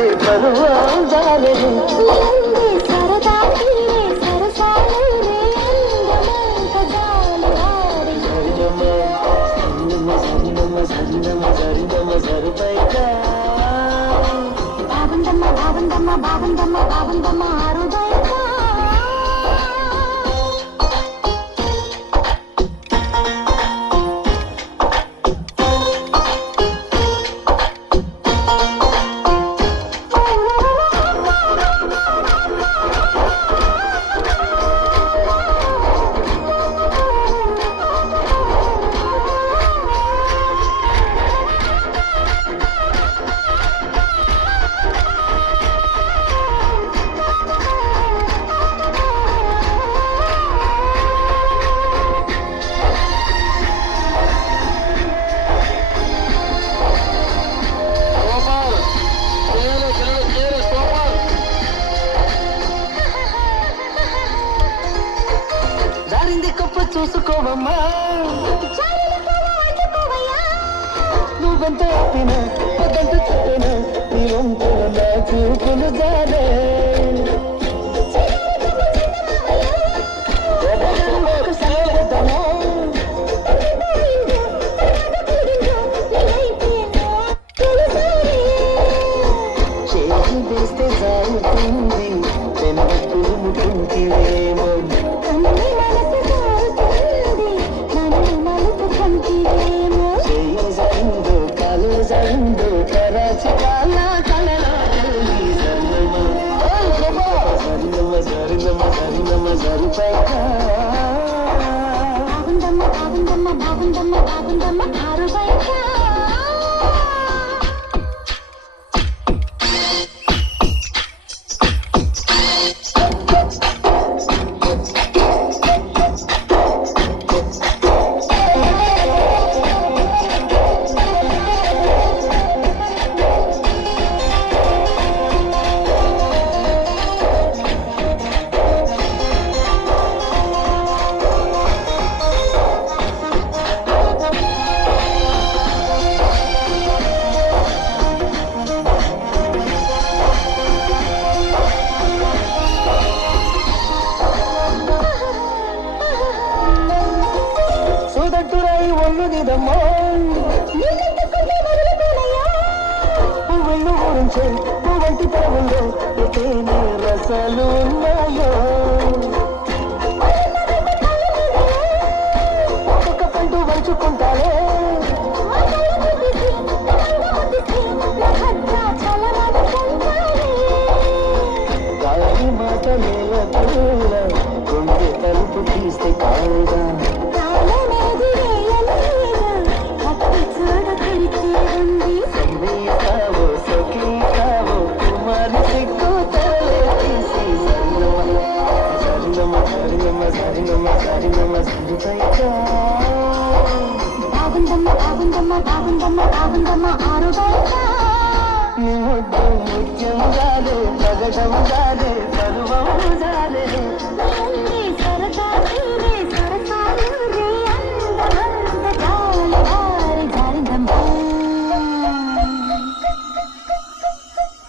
కలిసే పరువం జాలెను సరదా సరసాలు రేంగమంత జాలు ఆడి సరిపైకా బాగుందమ్మ బాగుందమ్మ బాగుందమ్మ బాగుందమ్మ ఆరుదైకా చూసుకోవమ్మా నువ్వెంత ఆపినా పొద్దంత చెప్పినా నీ వంతులు నా చూపులు జాలే చేసి వేస్తే జారుతుంది వెనక్కు ముట్టుంటివేమో బాగుందమ్మ బాగుందమ్మ బాగుందమ్మ బాగుందమ్మ ఆరుదైకా ఒళ్ళుదిదమ్మో పువ్వుళ్ళు ఊరించే పువ్వంటి తరవుల్లో తేనె రసాలు ఉన్నాయో ఒక్కొక్క పండు వంచుకుంటావే గాలి మాట నేల గుండె తలుపు తీస్తే కావుగా బాగుందమ్మ బాగుందమ్మ బాగుందమ్మ బాగుందమ్మ ఆరుదైకా ముద్దు ముత్యం జాలే పగడం జాలే పరువం